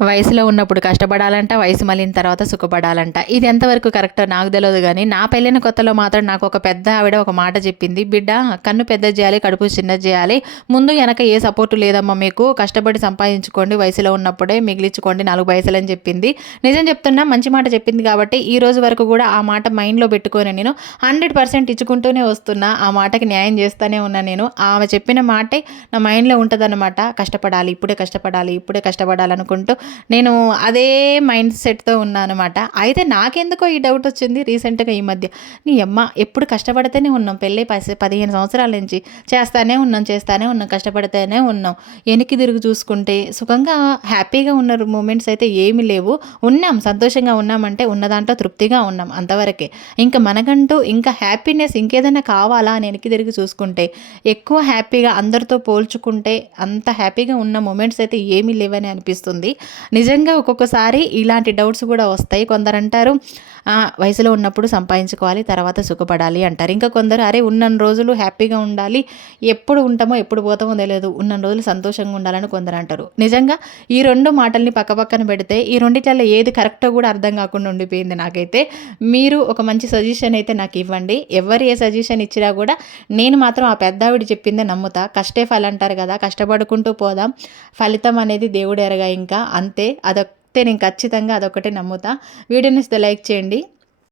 వయసులో ఉన్నప్పుడు కష్టపడాలంట వయసు మళ్ళిన తర్వాత సుఖపడాలంట. ఇది ఎంతవరకు కరెక్టో నాకు తెలియదు కానీ నా పెళ్ళిన కొత్తలో మాత్రం నాకు ఒక పెద్ద ఆవిడ ఒక మాట చెప్పింది బిడ్డ కన్ను పెద్ద చేయాలి కడుపు చిన్న చేయాలి. ముందు వెనక ఏ సపోర్టు లేదమ్మా మీకు. కష్టపడి సంపాదించుకోండి వయసులో ఉన్నప్పుడే మిగిలించుకోండి నాలుగు వయసులు అని చెప్పింది. నిజం చెప్తున్నా మంచి మాట చెప్పింది కాబట్టి ఈ రోజు వరకు కూడా ఆ మాట మైండ్లో పెట్టుకొని నేను హండ్రెడ్ పర్సెంట్ ఇచ్చుకుంటూనే వస్తున్నా. ఆ మాటకి న్యాయం చేస్తూనే ఉన్నా నేను. ఆమె చెప్పిన మాటే నా మైండ్లో ఉంటుందన్నమాట. కష్టపడాలి ఇప్పుడే కష్టపడాలి ఇప్పుడే కష్టపడాలనుకుంటూ నేను అదే మైండ్ సెట్తో ఉన్నానమాట. అయితే నాకెందుకో ఈ డౌట్ వచ్చింది రీసెంట్గా ఈ మధ్య. నీ అమ్మ ఎప్పుడు కష్టపడితేనే ఉన్నాం. పెళ్ళి పసి పదిహేను సంవత్సరాల నుంచి చేస్తానే ఉన్నాం చేస్తానే ఉన్నాం కష్టపడితేనే ఉన్నాం. వెనక్కి తిరిగి చూసుకుంటే సుఖంగా హ్యాపీగా ఉన్న మూమెంట్స్ అయితే ఏమి లేవు. ఉన్నాం సంతోషంగా ఉన్నామంటే ఉన్న దాంట్లో తృప్తిగా ఉన్నాం అంతవరకే. ఇంకా మనకంటూ ఇంకా హ్యాపీనెస్ ఇంకేదైనా కావాలా అని వెనక్కి తిరిగి చూసుకుంటే ఎక్కువ హ్యాపీగా అందరితో పోల్చుకుంటే అంత హ్యాపీగా ఉన్న మూమెంట్స్ అయితే ఏమీ లేవని అనిపిస్తుంది. నిజంగా ఒక్కొక్కసారి ఇలాంటి డౌట్స్ కూడా వస్తాయి. కొందరు అంటారు "ఆ, వయసులో ఉన్నప్పుడు సంపాదించుకోవాలి తర్వాత సుఖపడాలి అంటారు. ఇంకా కొందరు అరే ఉన్న రోజులు హ్యాపీగా ఉండాలి. ఎప్పుడు ఉంటామో ఎప్పుడు పోతామో తెలియదు. ఉన్న రోజులు సంతోషంగా ఉండాలని కొందరు అంటారు. నిజంగా ఈ రెండు మాటల్ని పక్కపక్కన పెడితే ఈ రెండిట్లలో ఏది కరెక్టో కూడా అర్థం కాకుండా ఉండిపోయింది నాకైతే. మీరు ఒక మంచి సజెషన్ అయితే నాకు ఇవ్వండి. ఎవరు ఏ సజెషన్ ఇచ్చినా కూడా నేను మాత్రం ఆ పెద్దావిడ చెప్పిందే నమ్ముతా. కష్టే ఫలం అంటారు కదా కష్టపడుకుంటూ పోదాం. ఫలితం అనేది దేవుడు ఎరగా ఇంకా. అంతే అదొక్కటే నేను ఖచ్చితంగా అదొకటే నమ్ముతా. వీడియోని ఇస్తే లైక్ చేయండి.